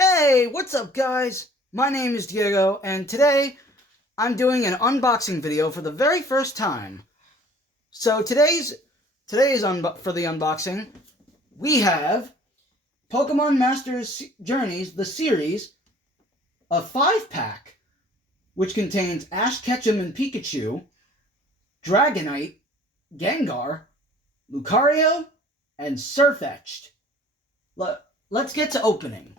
Hey, what's up guys? My name is Diego, and today I'm doing an unboxing video for the very first time. So today's for the unboxing, we have Pokemon Masters Journeys, the series, a 5-pack, which contains Ash Ketchum and Pikachu, Dragonite, Gengar, Lucario, and Sirfetch'd. Let's get to opening.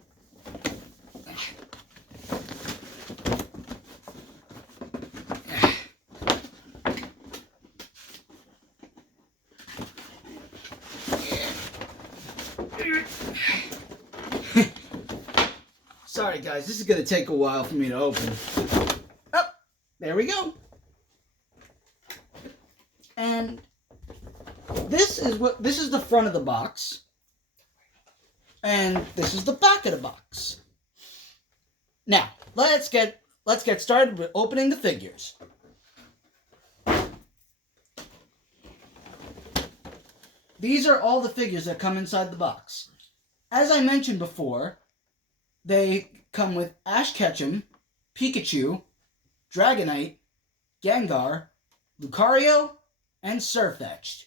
Sorry guys, this is going to take a while for me to open. Oh, there we go. And this is the front of the box. And this is the back of the box. Now, let's get started with opening the figures. These are all the figures that come inside the box. As I mentioned before, they come with Ash Ketchum, Pikachu, Dragonite, Gengar, Lucario, and Sirfetch'd.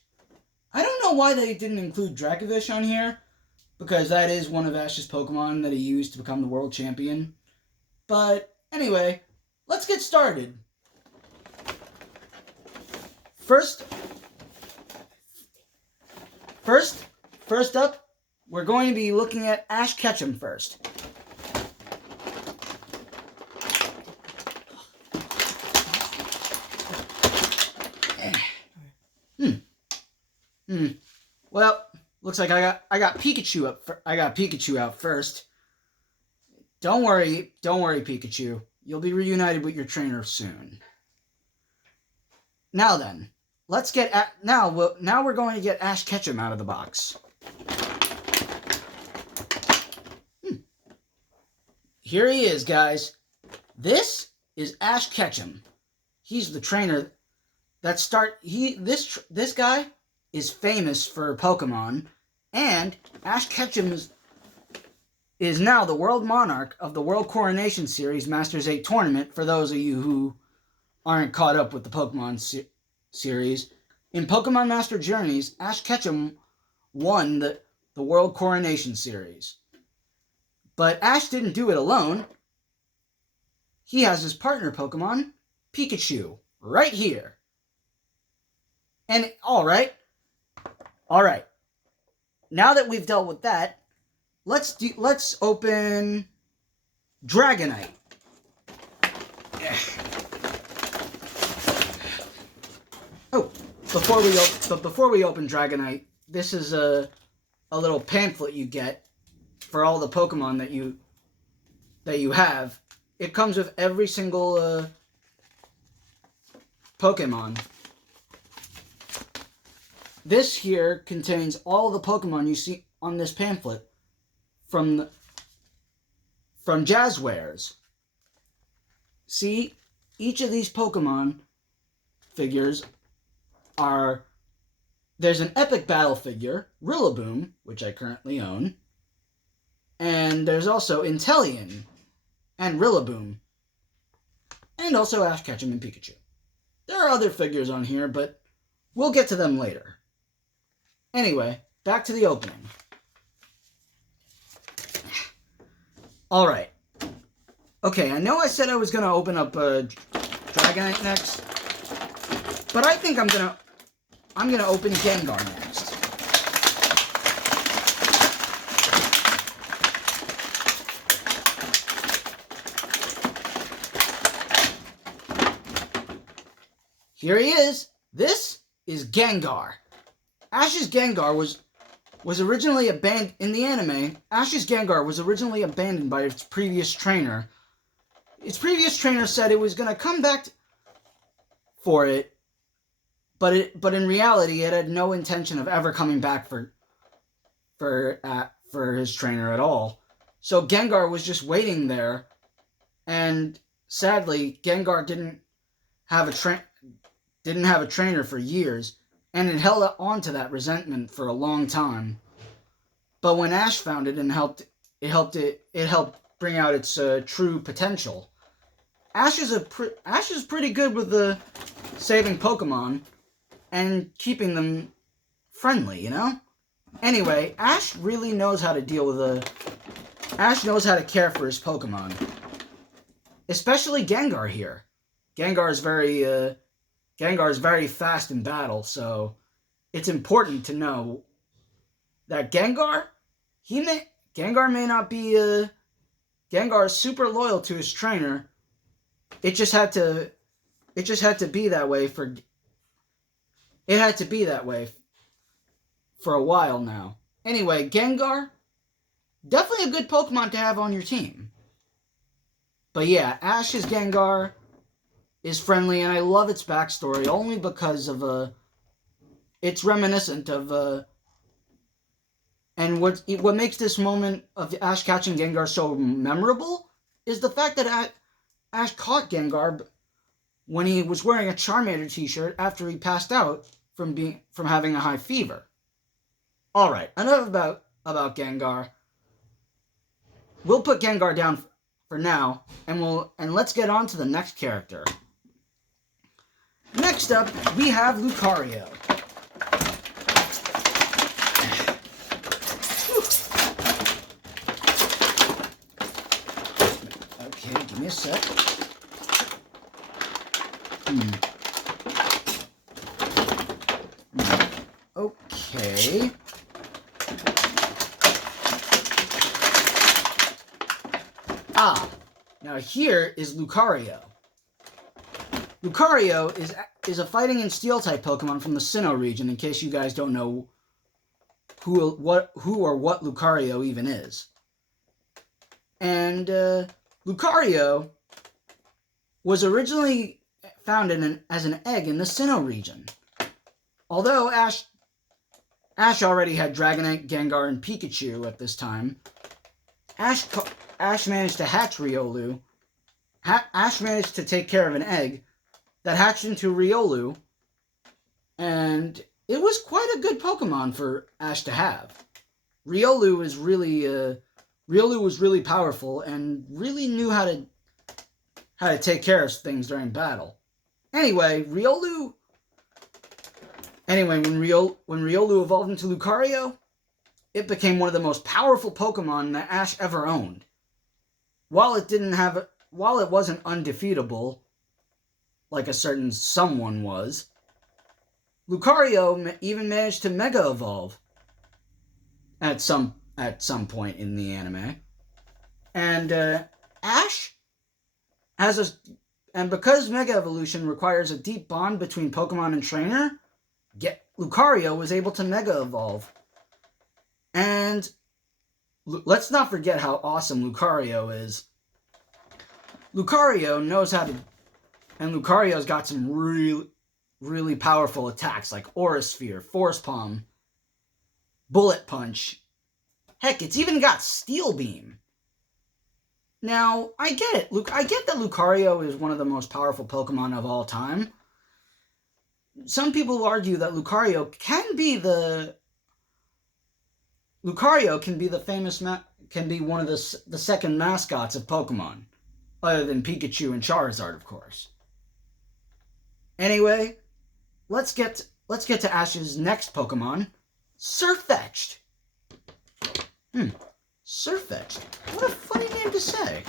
I don't know why they didn't include Dracovish on here, because that is one of Ash's Pokemon that he used to become the world champion. But anyway, let's get started. First up, we're going to be looking at Ash Ketchum first. Well, looks like I got Pikachu out first. Don't worry, Pikachu. You'll be reunited with your trainer soon. Now then, now we're going to get Ash Ketchum out of the box. Here he is, guys. This is Ash Ketchum. He's the trainer this guy is famous for Pokemon, and Ash Ketchum is now the world monarch of the World Coronation Series Masters 8 tournament, for those of you who aren't caught up with the Pokemon series. In Pokemon Master Journeys, Ash Ketchum won the World Coronation Series. But Ash didn't do it alone. He has his partner Pokemon, Pikachu, right here. And alright. Now that we've dealt with that, let's open Dragonite. Oh, before we open Dragonite, this is a little pamphlet you get for all the Pokemon that you have. It comes with every single Pokemon. This here contains all the Pokemon you see on this pamphlet from Jazzwares. See, each of these Pokemon figures there's an epic battle figure, Rillaboom, which I currently own, and there's also Inteleon and Rillaboom, and also Ash Ketchum and Pikachu. There are other figures on here, but we'll get to them later. Anyway, back to the opening. Alright. Okay, I know I said I was going to open up Dragonite next, but I think I'm going to open Gengar next. Here he is. This is Gengar. Ash's Gengar was originally abandoned in the anime. Ash's Gengar was originally abandoned by its previous trainer. Its previous trainer said it was going to come back for it, but in reality, it had no intention of ever coming back for his trainer at all. So Gengar was just waiting there, and sadly, Gengar didn't have a trainer for years. And it held on to that resentment for a long time. But when Ash found it and helped its true potential. Ash is pretty good with the saving Pokemon and keeping them friendly, you know? Anyway, Ash really knows how to deal with Ash knows how to care for his Pokemon. Especially Gengar here. Gengar is very fast in battle, so it's important to know that Gengar may not be Gengar is super loyal to his trainer. It just had to be that way for a while now. Anyway, Gengar, definitely a good Pokemon to have on your team. But yeah, Ash's Gengar is friendly, and I love its backstory only because of it's reminiscent of and what makes this moment of Ash catching Gengar so memorable is the fact that Ash caught Gengar when he was wearing a Charmander t-shirt after he passed out from having a high fever. All right, enough about Gengar. We'll put Gengar down for now, and let's get on to the next character. Next up, we have Lucario. Okay, give me a sec. Okay. Now here is Lucario. Lucario is a fighting and steel-type Pokemon from the Sinnoh region, in case you guys don't know who or what Lucario even is. And Lucario was originally found as an egg in the Sinnoh region. Although Ash already had Dragonite, Gengar, and Pikachu at this time, Ash managed to hatch Riolu. Ash managed to take care of an egg that hatched into Riolu, and it was quite a good Pokemon for Ash to have. Riolu was really powerful and really knew how to take care of things during battle. Anyway, when Riolu evolved into Lucario, it became one of the most powerful Pokemon that Ash ever owned. While it wasn't undefeatable, like a certain someone was, Lucario even managed to Mega Evolve at some point in the anime. And Ash and because Mega Evolution requires a deep bond between Pokemon and trainer, Lucario was able to Mega Evolve. And let's not forget how awesome Lucario is. Lucario's got some really, really powerful attacks like Aura Sphere, Force Palm, Bullet Punch. Heck, it's even got Steel Beam. Now, I get it. I get that Lucario is one of the most powerful Pokemon of all time. Some people argue that Lucario can be one of the second mascots of Pokemon, other than Pikachu and Charizard, of course. Anyway, let's get to Ash's next Pokemon, Sirfetch'd. Sirfetch'd. What a funny name to say.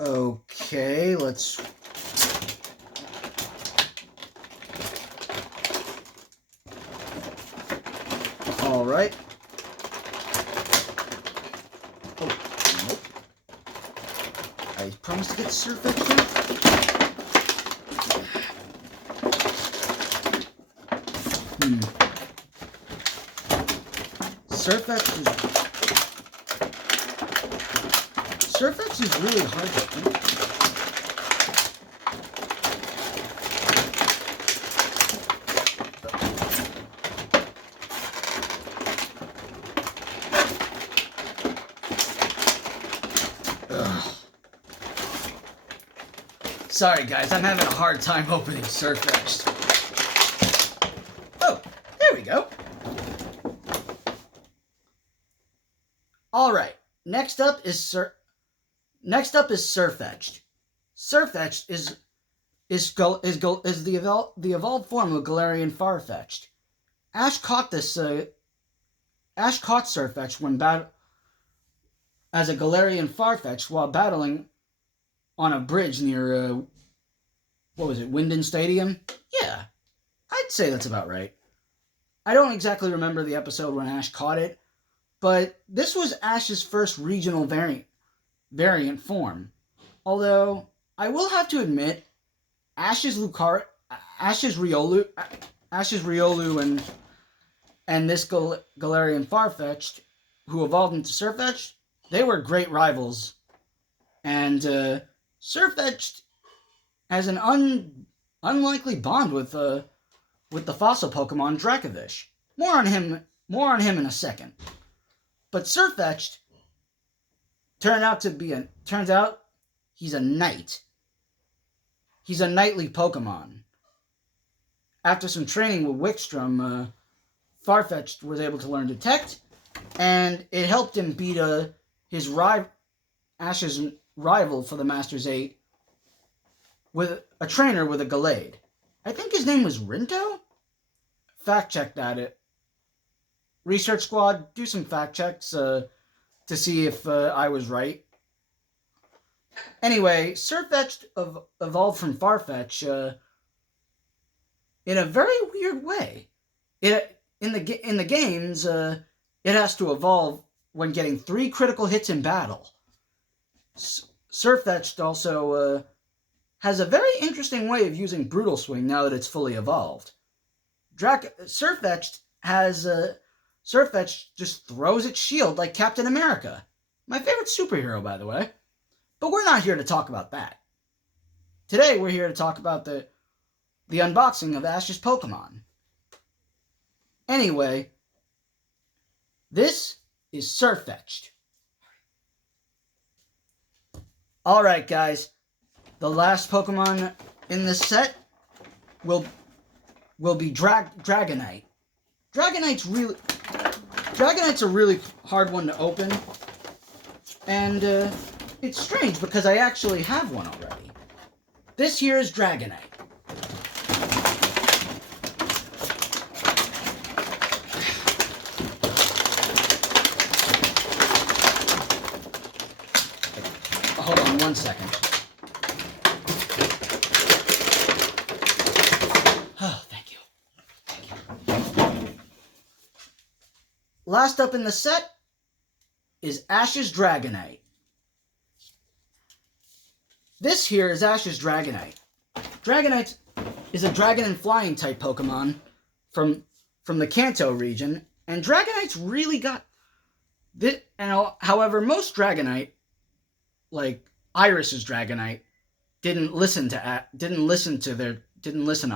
Okay, let's... Alright. Oh, nope. I promised to get Sirfetch'd now. Sirfetch'd is really hard to think. Sorry guys, I'm having a hard time opening Surfetched. Oh, there we go. Alright, next up is Surfetched. Surfetched is the evolved form of Galarian Farfetch'd. Ash caught Surfetch'd when as a Galarian Farfetch'd while battling on a bridge near what was it, Winden Stadium? Yeah, I'd say that's about right. I don't exactly remember the episode when Ash caught it, but this was Ash's first regional variant form. Although I will have to admit, Ash's Riolu, and this Galarian Farfetch'd, who evolved into Surfetch'd, they were great rivals. And Surfetch'd has an unlikely bond with the fossil Pokemon Dracovish. More on him in a second. But Surfetch'd turns out he's a knight. He's a knightly Pokemon. After some training with Wickstrom, Farfetch'd was able to learn Detect, and it helped him beat Ash's rival for the Masters 8 with a trainer with a Gallade. I think his name was Rinto? Fact check that. Research Squad, do some fact checks to see if I was right. Anyway, Surfetch'd evolved from Farfetch in a very weird way. In the games, it has to evolve when getting 3 critical hits in battle. Surfetch'd also has a very interesting way of using Brutal Swing now that it's fully evolved. Surfetch'd just throws its shield like Captain America. My favorite superhero, by the way. But we're not here to talk about that. Today we're here to talk about the unboxing of Ash's Pokemon. Anyway, this is Surfetch'd. Alright guys, the last Pokemon in this set will be Dragonite. Dragonite's a really hard one to open, and it's strange because I actually have one already. This here is Dragonite. Hold on 1 second. Oh, thank you. Last up in the set is Ash's Dragonite. This here is Ash's Dragonite. Dragonite is a dragon and flying type Pokemon from the Kanto region, and Dragonite's really got this. And however, most Dragonite, like Iris's Dragonite, didn't listen to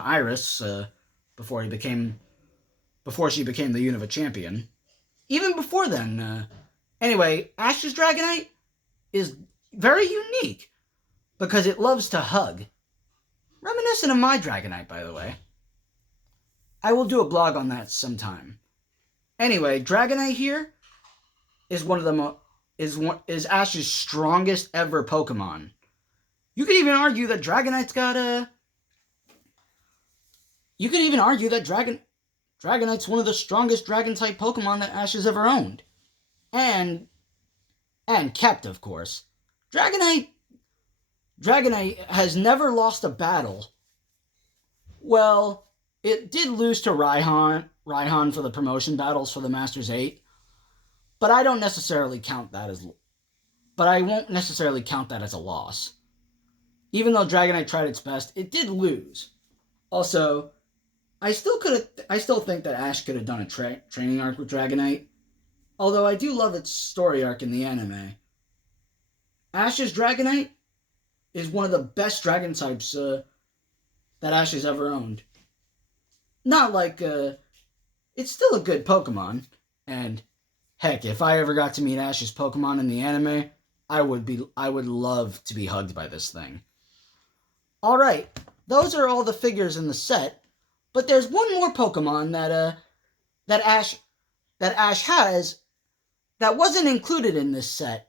Iris before she became the Unova champion. Even before then, anyway, Ash's Dragonite is very unique because it loves to hug. Reminiscent of my Dragonite, by the way. I will do a blog on that sometime. Anyway, Dragonite here is is Ash's strongest ever Pokemon. You could even argue that Dragonite's got You could even argue that Dragonite's one of the strongest Dragon-type Pokemon that Ash has ever owned. And kept, of course. Dragonite has never lost a battle. Well, it did lose to Raihan for the promotion battles for the Masters 8. But I won't necessarily count that as a loss. Even though Dragonite tried its best, it did lose. Also, I still think that Ash could have done a training arc with Dragonite. Although I do love its story arc in the anime. Ash's Dragonite is one of the best dragon types that Ash has ever owned. Not like it's still a good Pokemon, and heck, if I ever got to meet Ash's Pokemon in the anime, I would love to be hugged by this thing. Alright, those are all the figures in the set, but there's one more Pokemon that Ash has that wasn't included in this set.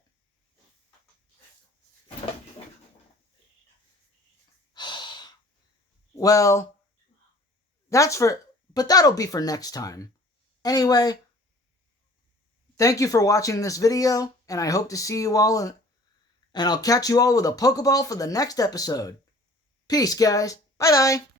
Well, but that'll be for next time. Anyway, thank you for watching this video, and I hope to see you all, and I'll catch you all with a Pokeball for the next episode. Peace, guys. Bye-bye.